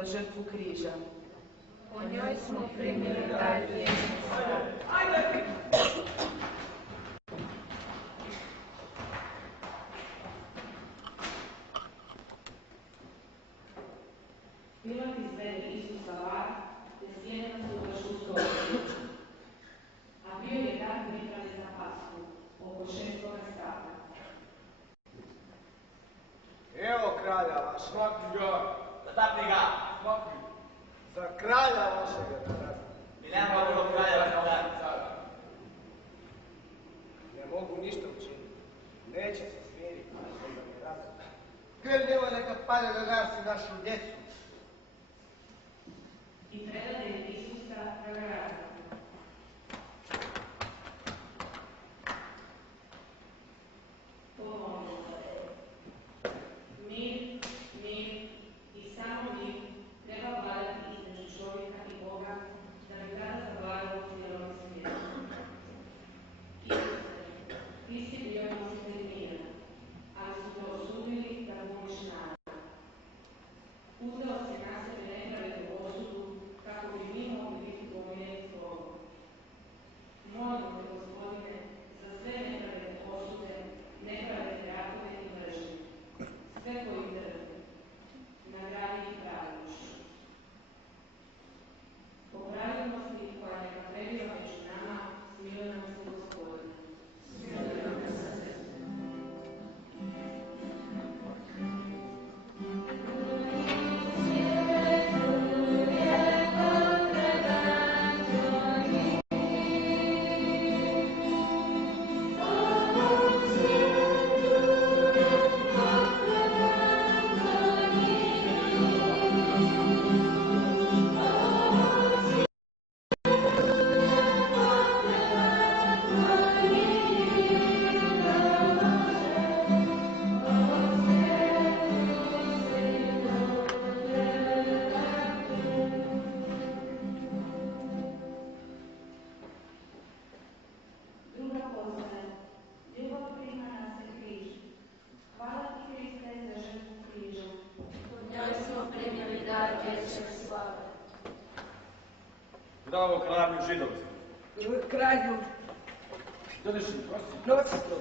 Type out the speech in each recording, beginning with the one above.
za žrtvu križa. Po njoj smo primili dar vječne slave. Pilat izvede Isusa van, te sjene na sudačku stolicu. A bio je dan priprave za Pasku, oko 6. sata. Evo kralja vaša. Smakni ga. Zatapni ga. Smakni. Za kralja vašega naroda. Mi nema bilo kralja kao dan. Ne mogu ništa učiniti. Neće se smiriti, ali da mi razum. Kralj evo neka pade da gasi našu djecu. I predade Isusa da ga razum. Pomolimo se. Mir, mir i samo mir treba vladati između čovjeka i Boga, da bi tada zavladao cijelom svijetu. Isuse, ti si bio nositelj mira, ali su te osudili da buniš narod. Uzeo si na sebe nepravednu osudu kako bi mi mogli biti pomireni s Bogom. Molimo te, Gospodine, za sve nepravedne osude, nepravedne ratove i mržnje, sve koji trpe, nagradi ih pravednošću. Po pravilnosti koja neka prebiva među nama, smiluje nam se, Gospodine. Smiluje nam se. Zdravo kralju židovstvu. Kralju. Doneši, prosti. Noći to.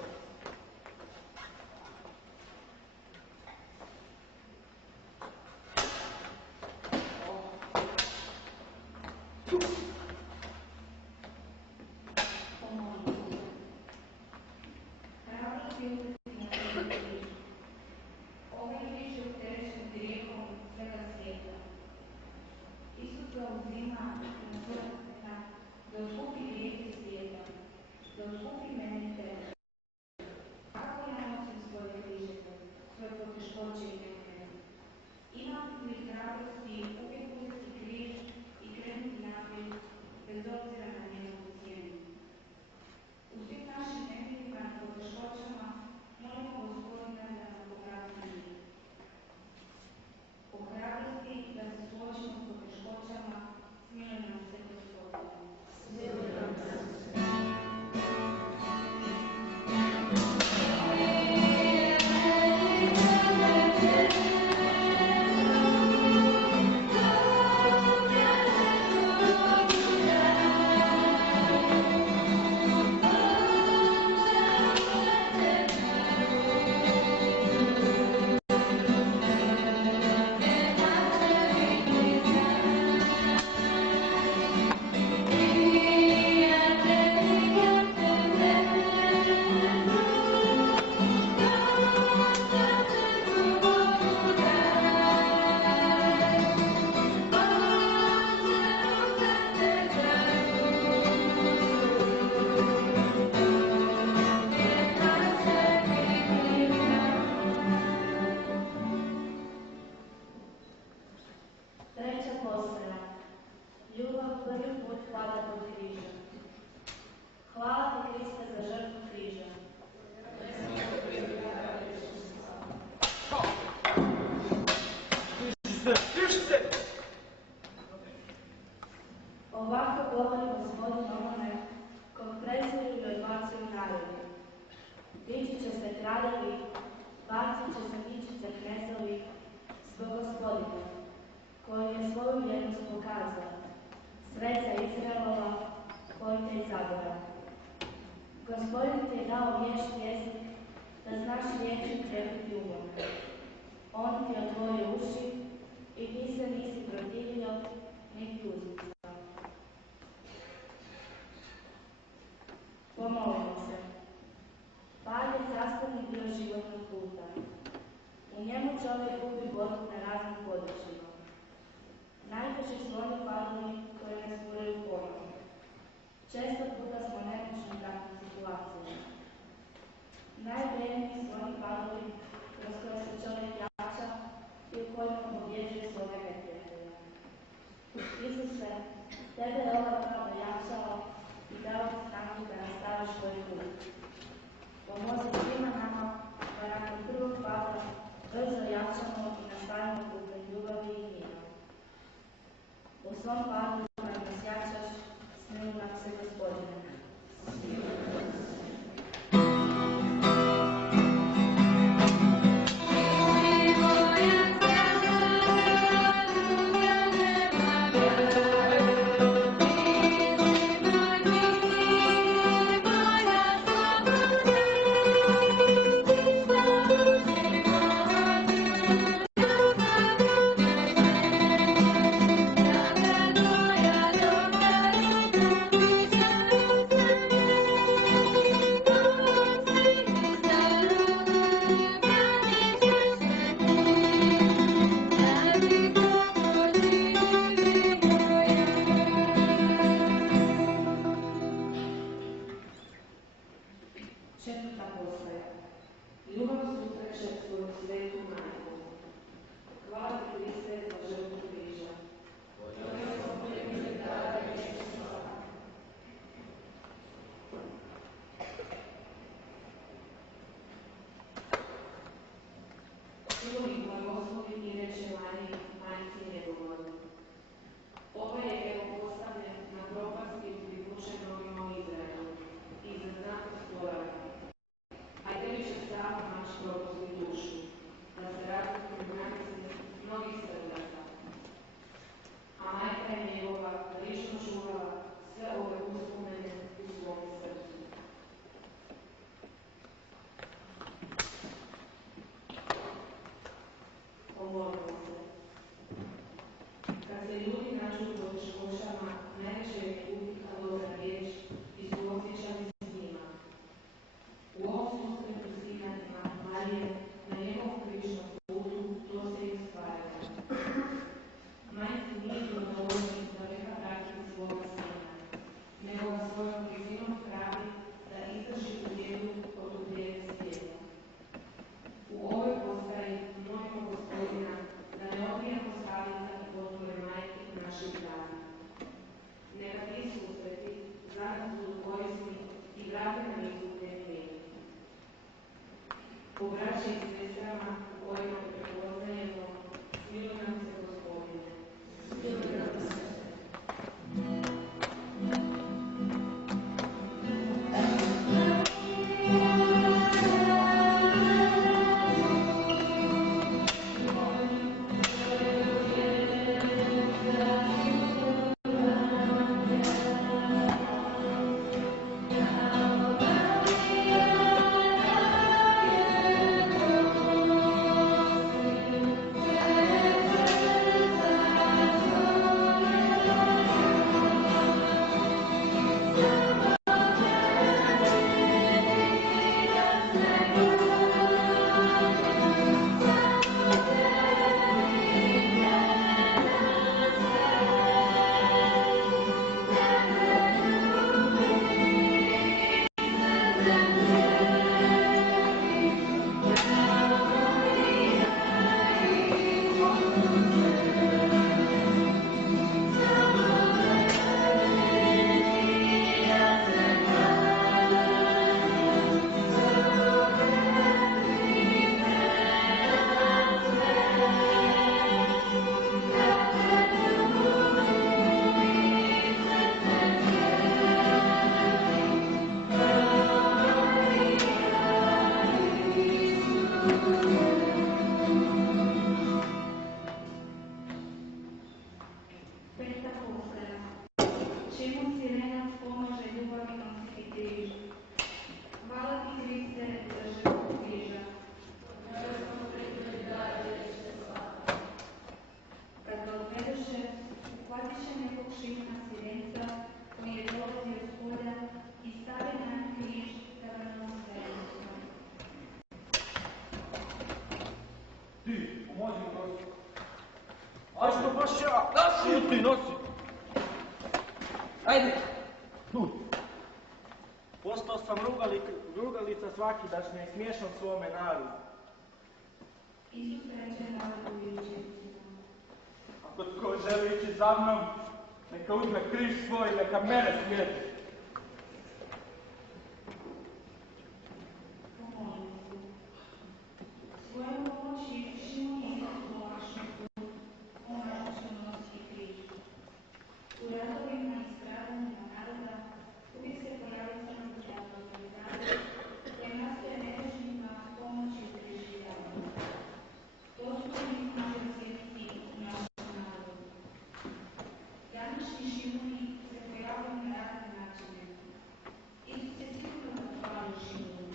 Ovako govori Gospodin onome kog preziru i odbacuju narodi. Dići će se kraljevi, bacit će se mičice knezovi zbog Gospodina, koji je svoju vjernost pokazao, sveca Izraelova, koji te izabora. Gospodin ti je dao vješt jezik, da znaš riječi prebiti umome. On ti je otvorio uši i ti se nisi protivio, niti uzmicao. Pomolimo se. Pad je sastavni dio životnog puta. U njemu čovjek gubi vodu na raznim područjima. Najteži su oni padovi koji nas guraju u ponos. Često puta smo nemoćni u takvim situacijama. Najvredniji su oni padovi kroz koje se čovjek jača i u kojima pobjeđuje svoga neprijatelja. Isuse, tebe je ova pravda jačala i dao ti snagu da nastaviš svoj put. Pomozi svima nama da nakon prvog pada brzo jačamo i nastavimo putem ljubavi i mira. U svom padu kad nas jačaš, smiju nam se Gospodine. Hallelujah. Šimun Sirenac pomaže ljubavi nositi križ. Hvala ti Kriste za žrtvu križa. Kad ga odvedoše, uhvatiše nekog Šimuna Sirenca koji je dolazio s polja i stavi na križ da ga nosi zajedno. Ti, pomozi mi prosto. A što baš ja? Nosi! Ti nosi! Ajde! Tu! Postao sam rugalica svakidašnja i smiješan svome narodu. Isus reče narodu i učenicima. Ako tko želi ići za mnom, neka uzme križ svoj i neka mene slijedi. Pomolimo se. Svojom pomoći Šimun i Isus pomažu nositi križ. U ratovima i stradanjima naroda uvijek se pojavi crnogorski organizator koji nastoje nemoćnima pomoći u preživljavanju. To su oni svjetci u našem narodu. Današnji Šimuni se pojavljaju na razne načine. Isus je sigurno zahvalio Šimunu.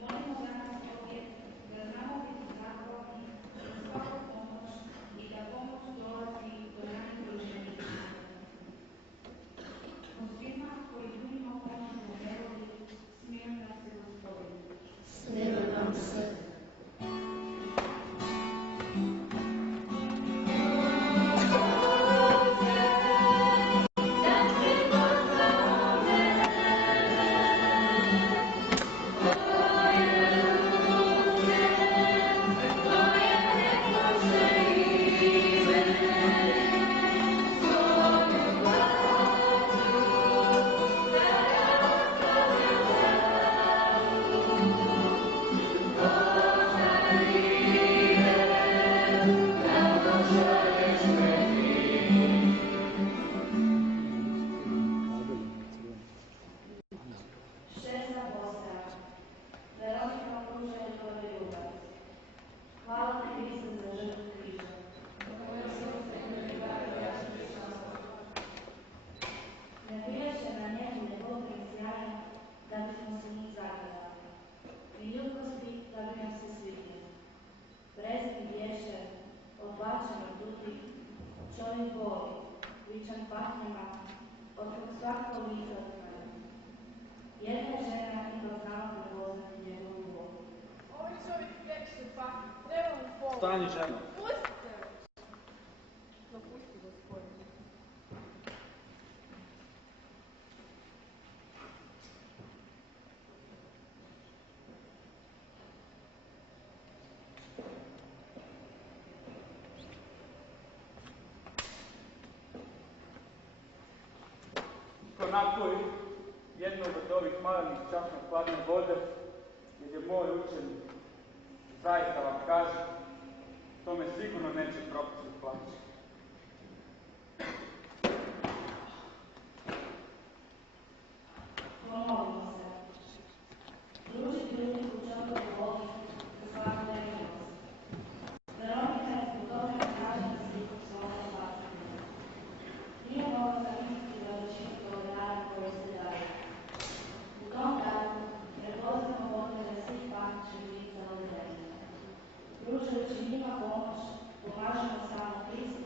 Molimo danas ovdje da znamo biti zahvalni za svaku pomoć i da pomoć dolazi do najugroženijih naroda. O svima koji budimo pomoć u nevoli, smiluje nam se Gospodin. Smiluje nam se. Šesta postaja. Veronika pruža ljubavi ljubav. Hvala ti Kriste za žrtvu križa. Ne bijaše na njemu ljepotom i sjajem da bismo se njih zagledali, i ljudskosti da bi nam se svidjeli. Prezir biješe, odbačen od ljudi, čovjek boli, vičan patnjama, od kog svako lice otkane. Jedna žena ima znala prepoznati njegovu bol. Ovaj čovjek previše pati, treba mu pomoć. Stani, ženo. Pustite me. Dopusti, gospodine. Ko napoji jednog od ovih malih čaša hladne vode, jer je moj učenik, zaista vam kaže, tome sigurno neće propasti plaći. Pomolimo se. Pružiti ljudniku čovjeku voli za svaku nevinost. Veronika je zbog toga nagrađena sliku svojom spasitelja. Nije mogla zamisliti veličinu tog dara koji se daje. U tom daru prepoznamo potrebe svih pamćih lica ove zemlje. Pružajući njima pomoć, pomažemo samo Kristu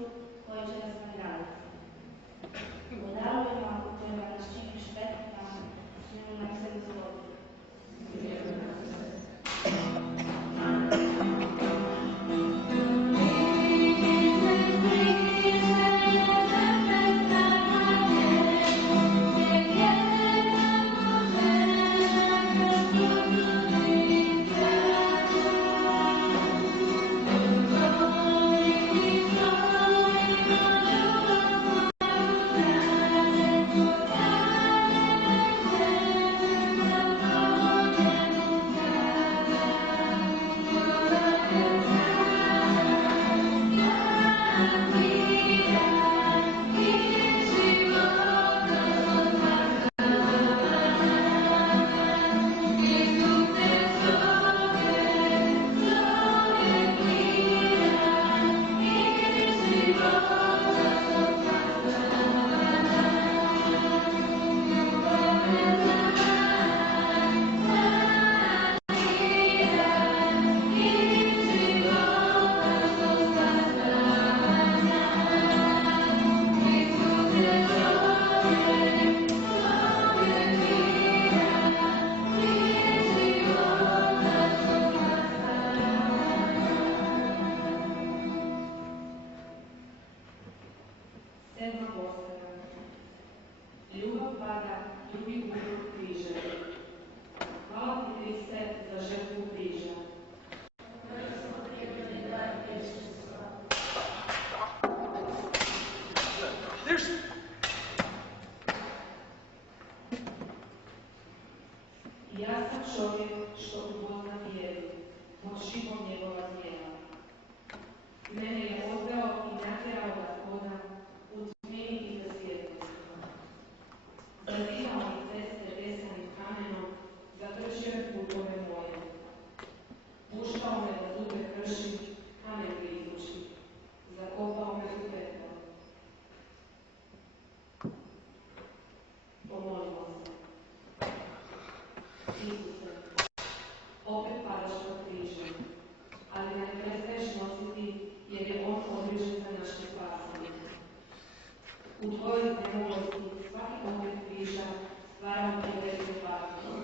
pada drugi put križa. Hvala ti, Kriste, za žrtvu križa. Ja sam čovjek što upozna vjeru, pod šipom njegova zlijeva. Mene je odveo i natjerao Gospoda u tmini i za svjetlosti. Zazivao mi ceste besanim kamenom, zakrčio je putove moje. Puštao me da zube kršim, kamen grizući. Zakopao me u pepeo. Pomolimo se. Isuse, opet padaš pod križem, ali ne prestaješ nositi jer je on odrižen za naše spasanje. U tvojoj znemovosti svaki pokret križa stvaramo ti veliku patnju.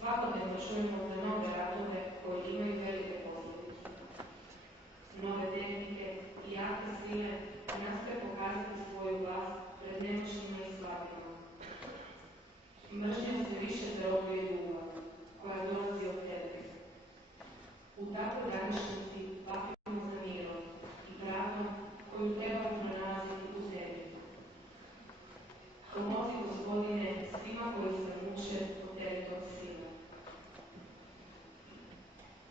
Svakodnevno čujemo za nove ratove koji imaju velike posljedice. Nove tehnike i jake sile nastoje pokazati svoju vlast pred nemoćnima i slabima. Mržnja se više zarobljuje ljubav, koja dolazi od tebe. U takvoj današnjici vapimo za mirom i pravdom koju treba pronalaziti u tebi. Pomozi, Gospodine, svima koji se muče od teretog sila.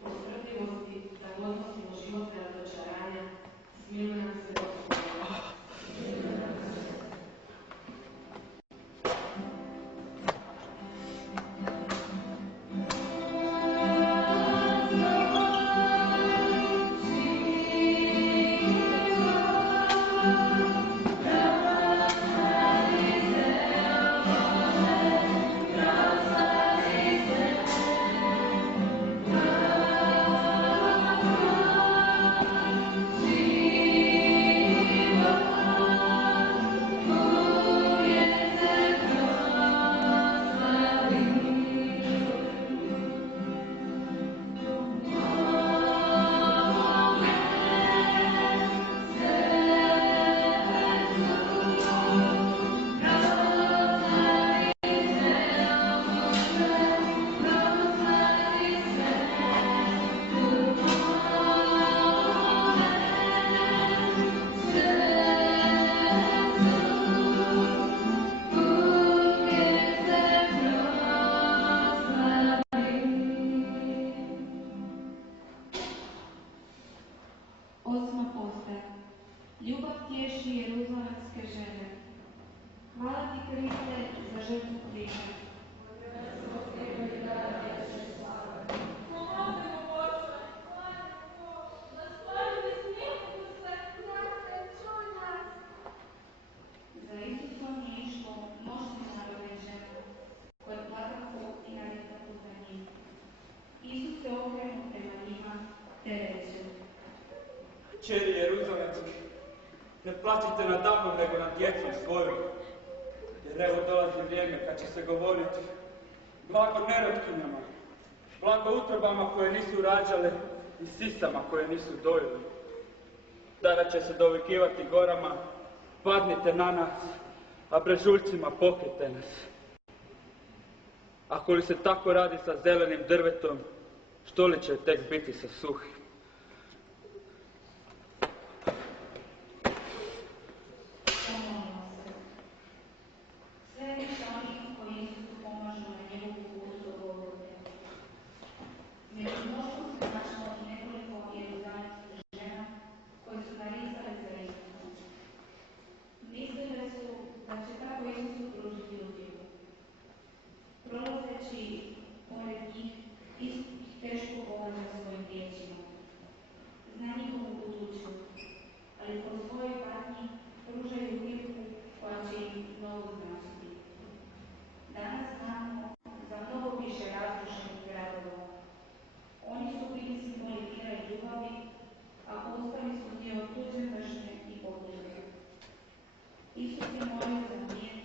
U strpljivosti da podnosimo životne razočaranja, smiluj nam se, Gospodine. Ljubav tješi jeruzalemske žene. Hvala ti, Kriste, za žrtvu križa. Za Isusom je išlo mnoštvo narodnih žena, koje plakahu i narikahu za njim. Isus se okrenu prema njima, te reče: Čeri Jeruzalemski, ne plačite nad damom nego nad djecom svoju, jer evo dolazi vrijeme kad će se govoriti blago nerotkinjama, blago utrobama koje nisu rađale i sisama koje nisu dojili. Tada će se dovikivati gorama, padnite na nas, a brežuljcima pokrijte nas. Ako li se tako radi sa zelenim drvetom, što li će tek biti sa suhim? Prolazeći pored njih, Isus teško govori svojim riječima. Zna njihovu budućnost, ali po svojoj patnji pružaju priliku koja će im mnogo značiti. Danas znamo za mnogo više razrušenih gradova. Oni su bili simboli mira i ljubavi, a postali su dio tuđe mržnje i pobjede. Isus je molio za mir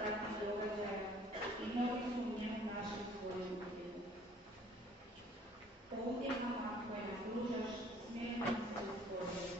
takvih događaja i mnogi su u njemu našli svoju utjehu. Po utjehama koje nam pružaš, smijemo se Gospodine.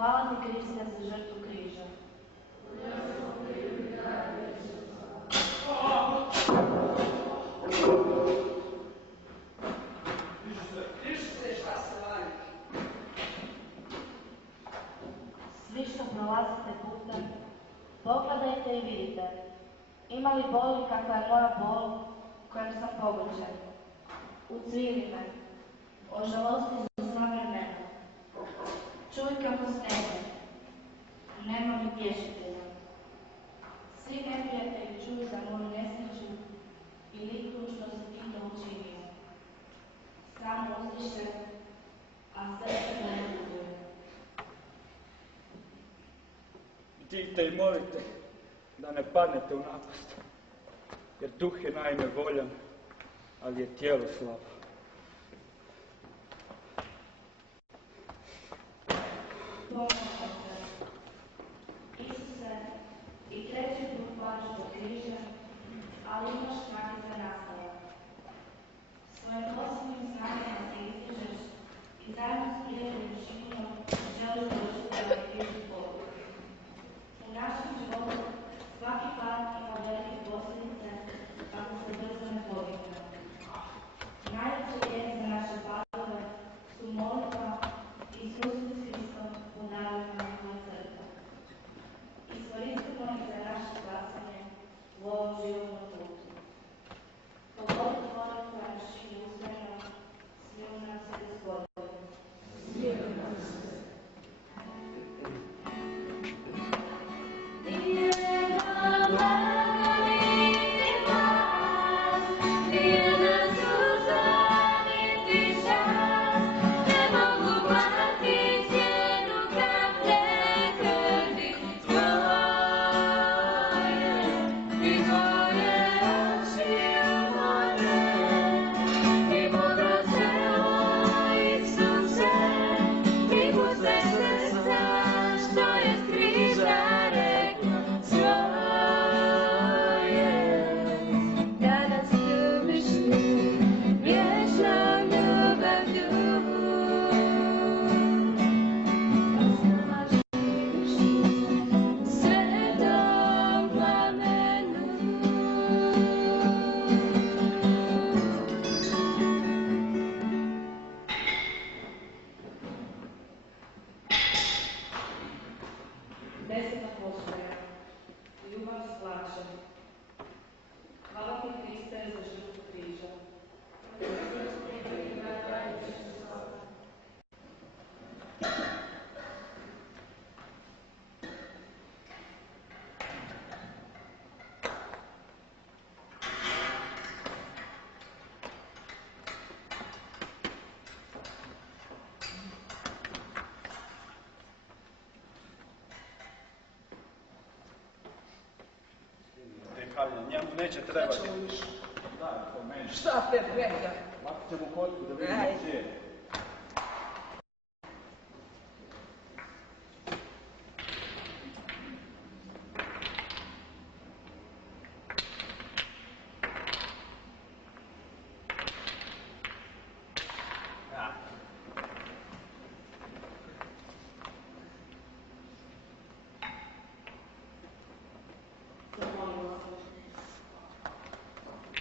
Hvala ti, Kriste, za žrtvu križa. Svi što prolazite putem, pogledajte i vidite, ima li boli kakva je moja bol kojom sam pogođen. Ucvili me, ožalosti za sva vremena. Čuj kako snege, nema mi pješitelja. Svi neprijatelji čuju za moju nesreću i liknu što si ti to učinio. Samo uzdiše, a srce ne buduje. Bdijte i molite da ne padnete u napast, jer duh je naime voljan, ali je tijelo slabo. Pomoćno se, Isuse, i treći put plačeš do križa, ali imaš snage za nastavak. Svojim posljednjim snagama se izdižeš i zajedno s prijateljem Šimonom želiš doći da križi poruku. U našem životu svaki pad ima velike posljedice ako se brzo ne podigne. Najveća vijest za naše padove su molitva i susret s Hristom u narodima njegove crkve. Iskoristimo ih za naše spasanje u ovom životnom putu. Pogoditi onu koja nas čini usmeno, smiju nam se Gospodinu. Smiju nam se. Deseta posloja. Ljubav s plaćem. Hvala ti, Kriste, za žrtvu križa. Njemu neće trebati. Daj, to meni. Šta te brega? Makar ćemo kotku da vidimo Ajde. cijeli.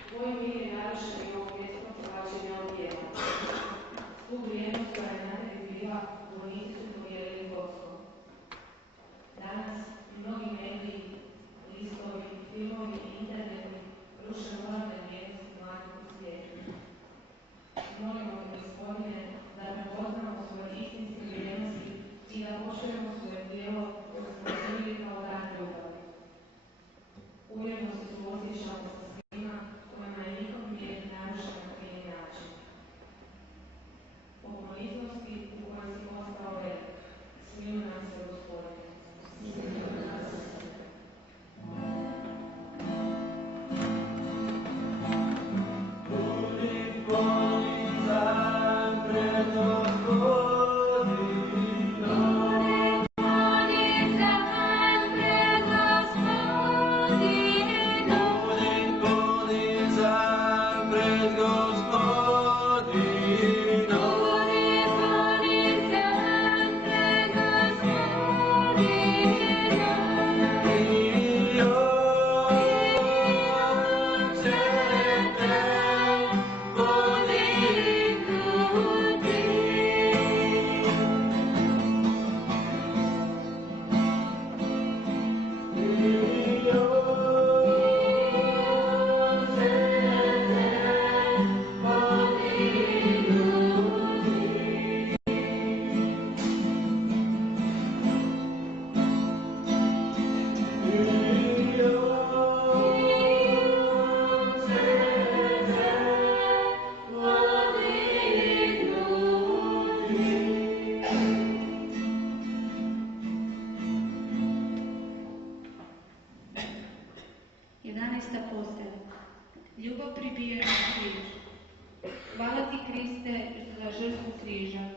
Tvoj mir je narušen i ovog mjesta plaćenja odbijena. Ljubav pribija na križ. Hvala ti, Kriste, za žrtvu križa.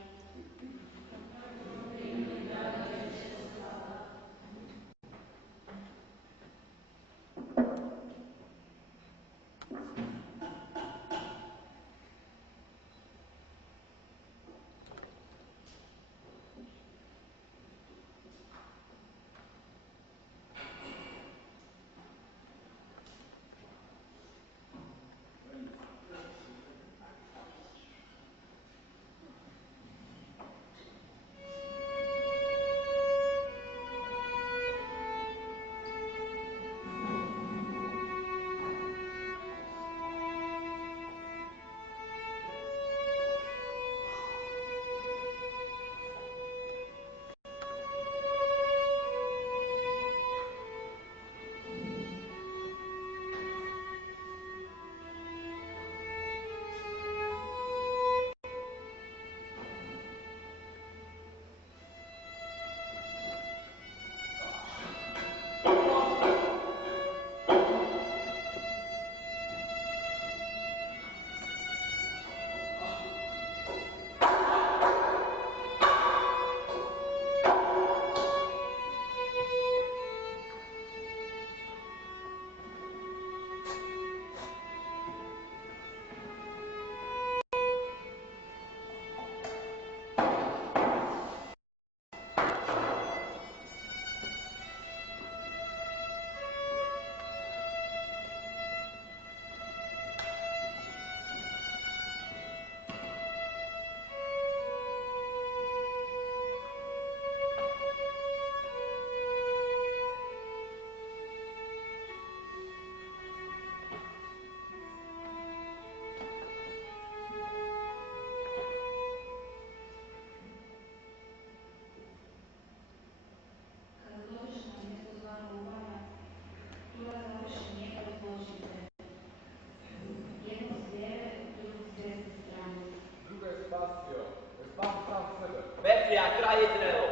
Petrija, kraj je drevo.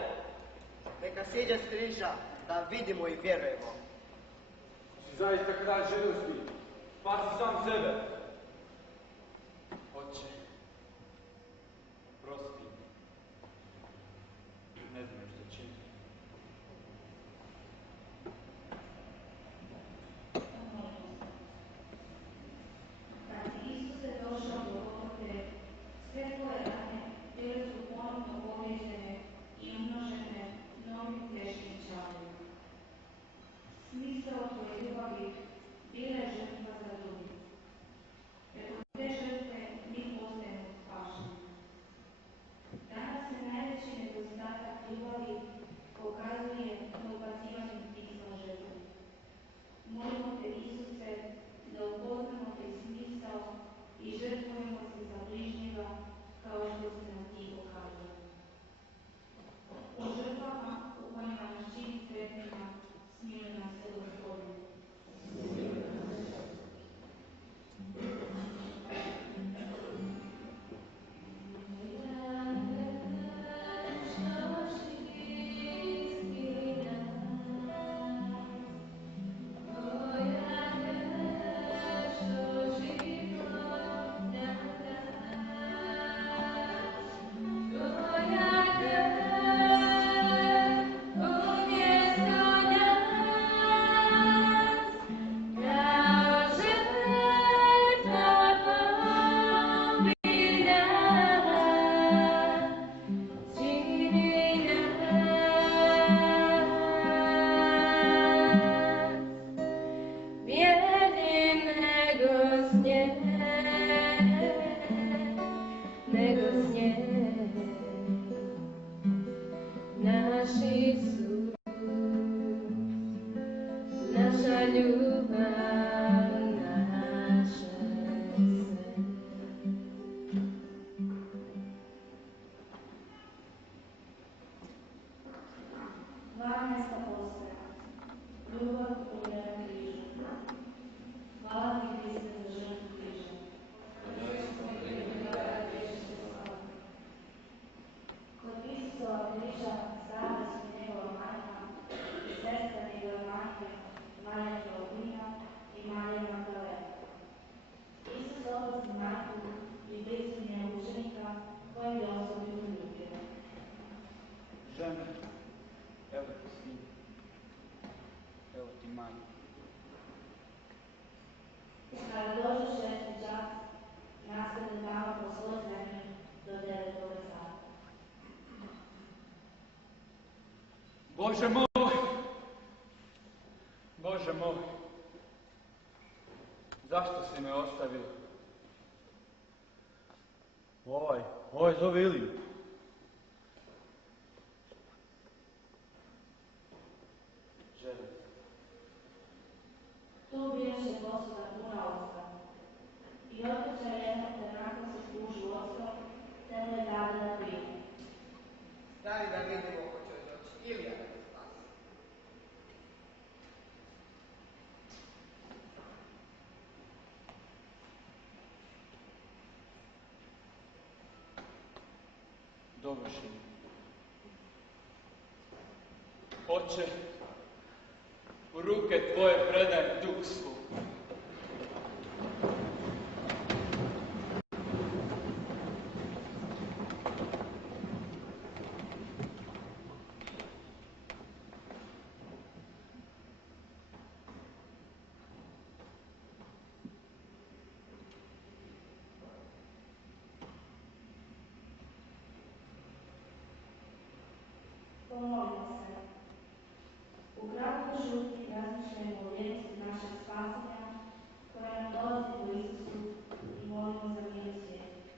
Neka siđe s križa, da vidimo i vjerujemo. Si zaista kralj žedosti. Spasi sam sebe. Oče, prosti. Ne znam što čini. Kad si Isuse došao do Golgote, sve tvoje rane bile su ponovno povrijeđene i umnožene novim teškim čavljima. Smisao tvoje ljubavi bila je žrtva za druge. Preko te žrtve mi postajemo spašeni. Danas se najveći nedostatak ljubavi pokazuje neubacivanje Krista u žrtvu. Molimo te, Isuse, da upoznamo te smisao i žrtvujemo se za bližnjega kao što si nam ti pokazao. U žrtvama u kojima nas čini sretnima, smiluj nam se, Gospodine. Evo ti sin, evo ti majka. Kada dođe 6. čas, nastavne tamo po svoj zemlji do 9. sata. Bože moj! Bože moj! Zašto si me ostavio? Ovaj zove Iliju. Želim. Tu biješe posuda puna octa. I otkuća jednog te nakon se služi octom, te mu je dade da pije. Daj da vidimo ko će doći. Ilija da te spasi. Dovršeno. Oče, u ruke tvoje predajem duh svoj. Pomolimo se. U kratkoj šutnji razmišljajmo o vrijednosti našeg spasenja, koja nam dolazi po Isusu i molimo za mir u svijetu.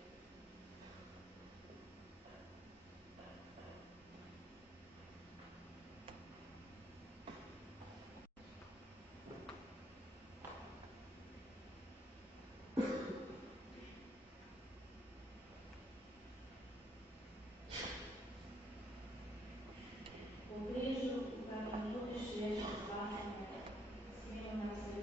U križu u kojem nam nudiš vječno spasenje, smiluj nam se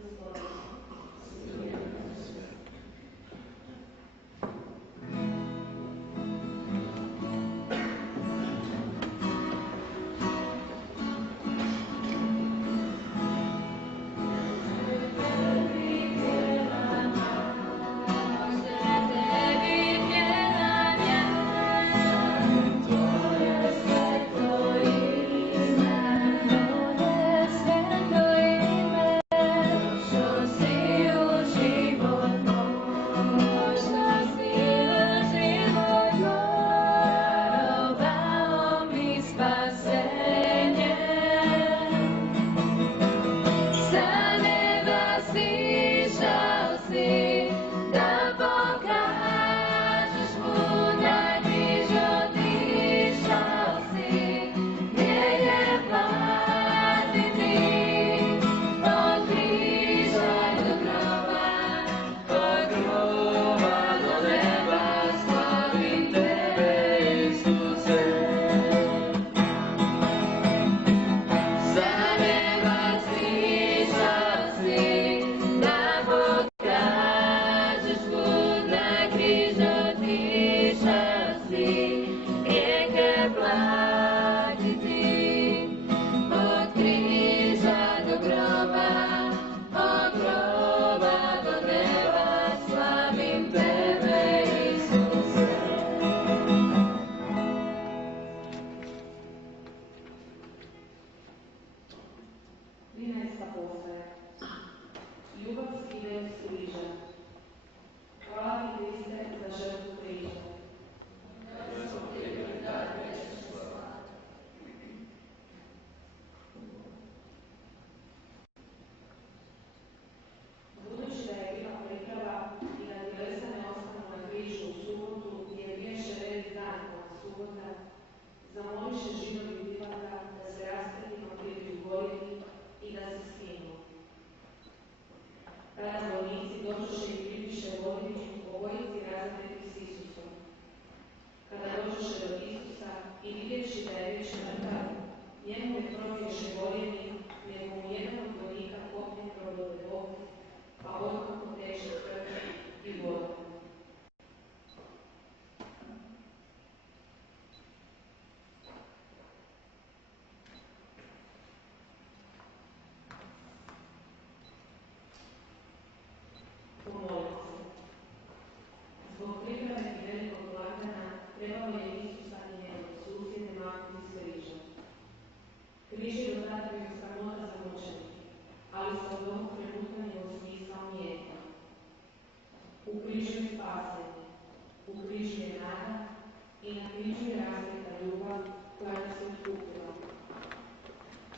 Gospodine. Zamoliše Židovi Pilata da se raspeti papiri izgorili i da se skinu. u križ je nada i na križu je razlika ljubav koja nas je otkupila.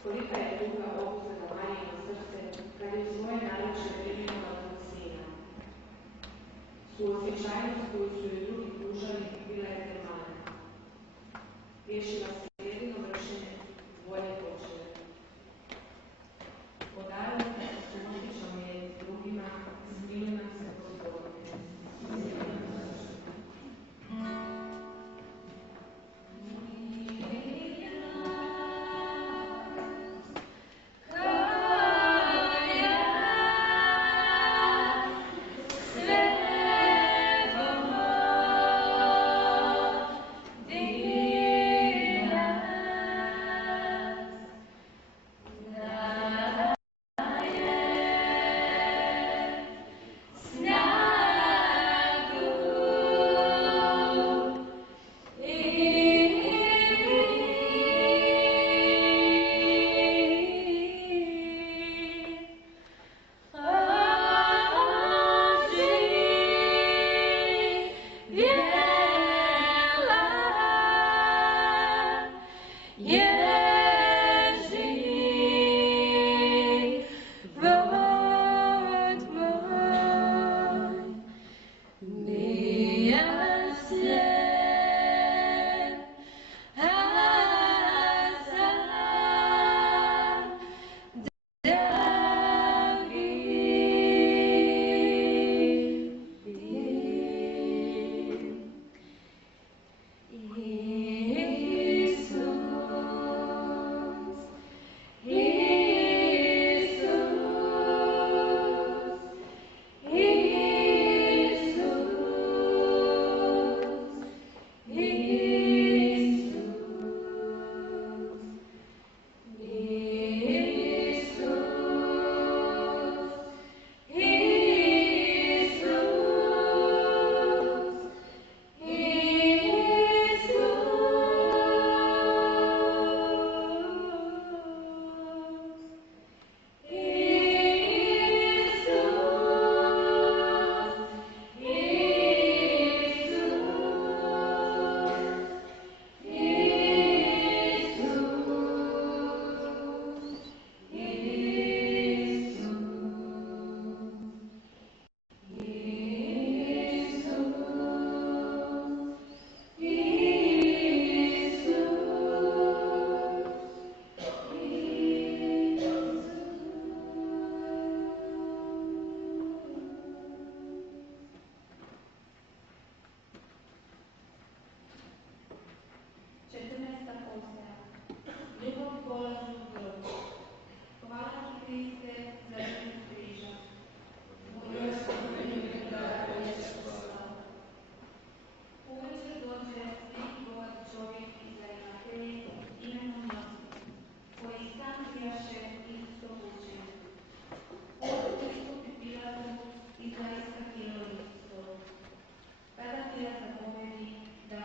Kolika je tuga obuzela Marijino srce kad je u svoje naručje primila tog sina. Suosjećajnost koju su joj drugi pružali bila je premala. Riješila se jedino vršenje volje počele. Podarili da se suosjećamo jedni s drugima, zmili nam se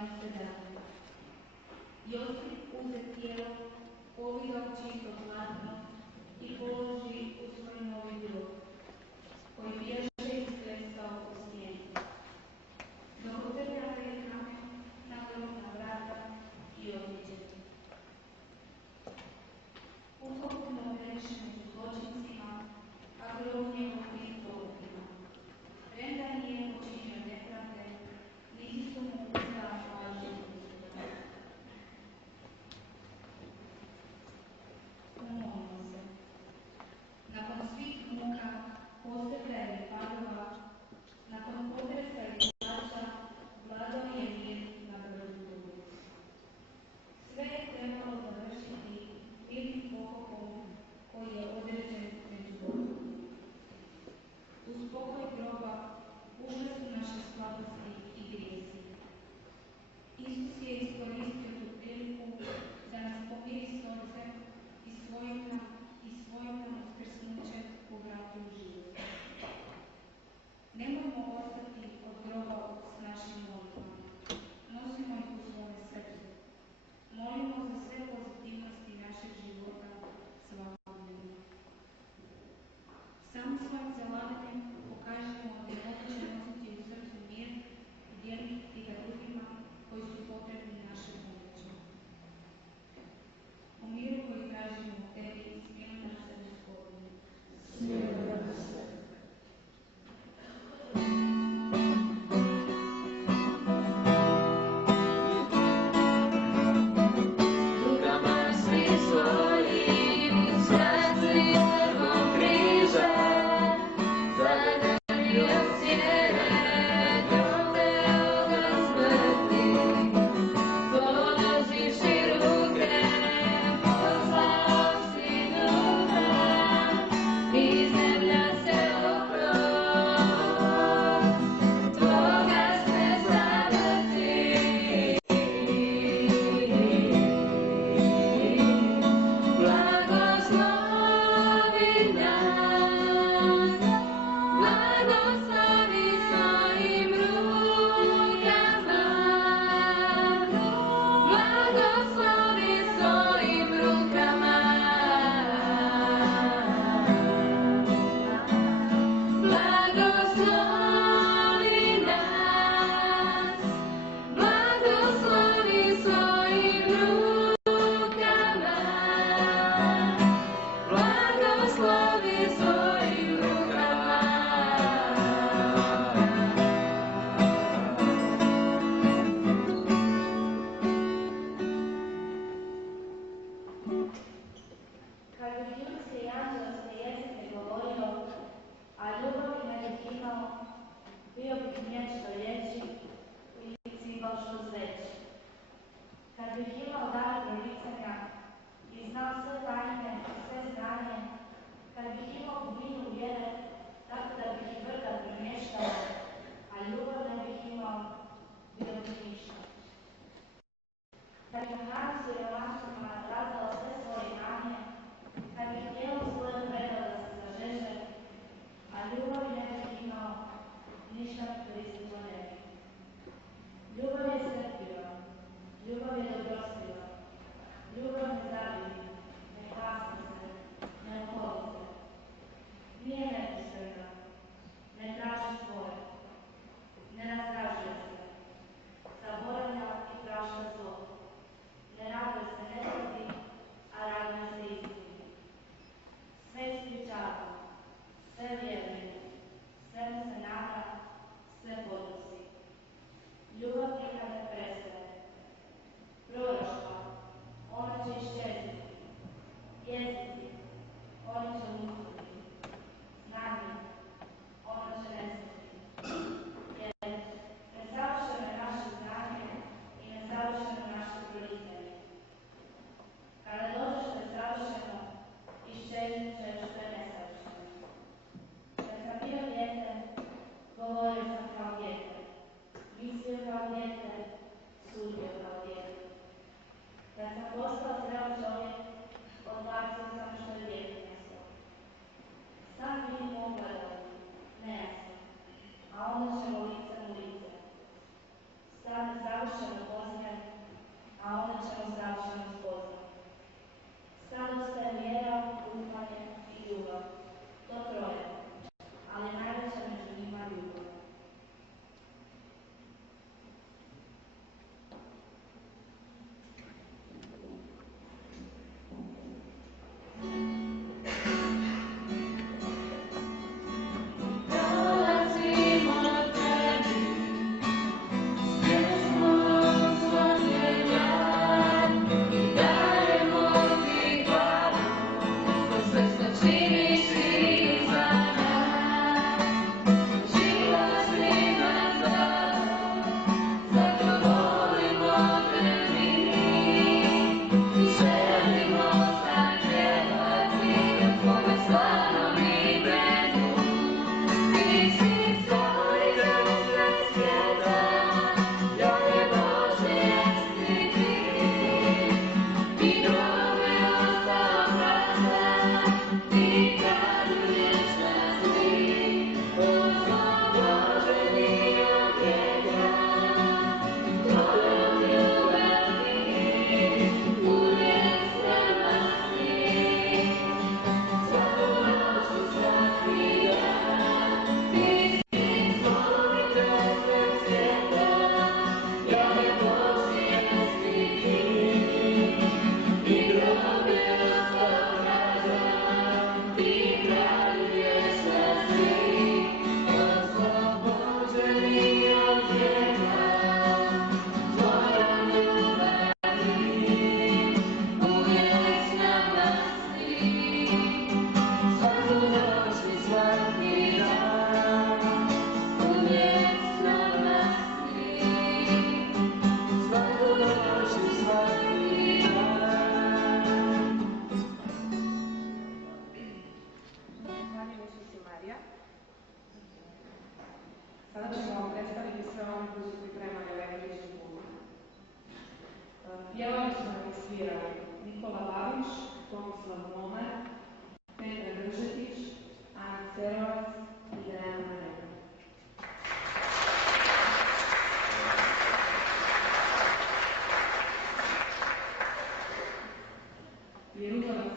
Gospodine. Josip uze tijelo, podigao čisto zlatno i položi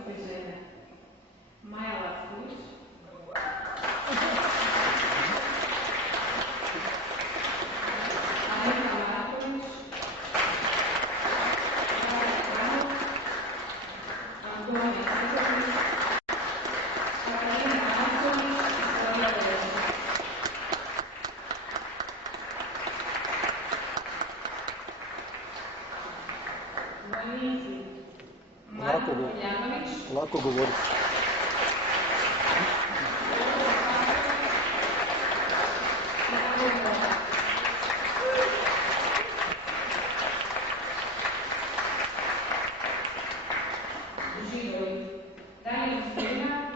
te žene. Maja Lacković, Anita Marković, Mara Kranov, Antonija Petrović, Katarina Antović i Slavija Veleška. Vojnici Marko Poljanović, Lako govoriti. Židovi Daniel Stelina,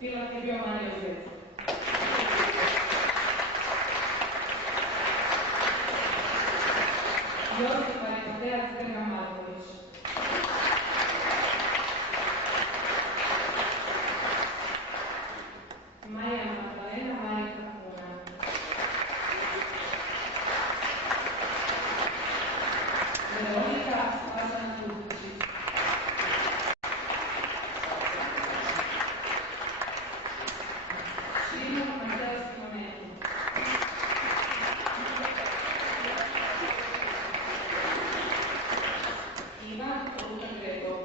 Pilot je bio manje uzet. Josip Aristotejac Grga Marković. Maja Magdalena Marija Kapuna. Veronika Spasana Tukičić. Šimo Mađarski Moneti. Ivan Luka Gregov.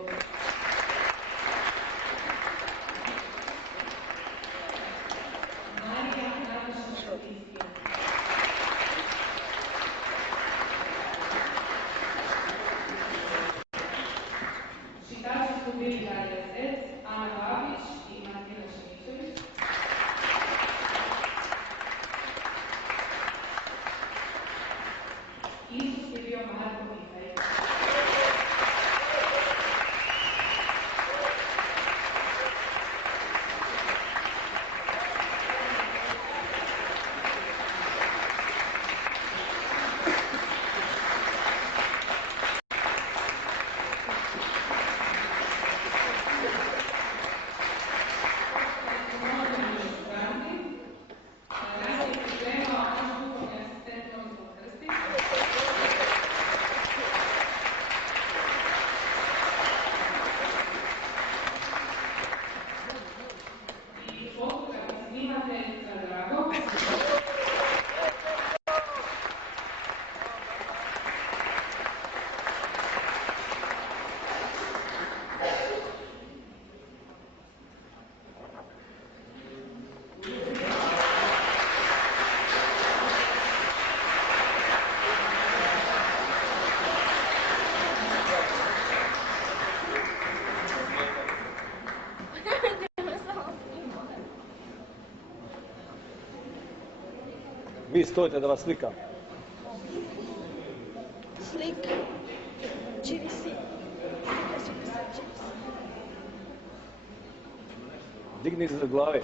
Marija Nataša Šotinski. Čitači su bili Darija Zec, Ana Babić i Martina Šimičević. Isus je bio Marko Mihajl. Vi stojite da vas slikam. Slika. Živi si. Digni iznad glave.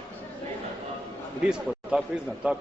Ili ispod, tako iznad, tako.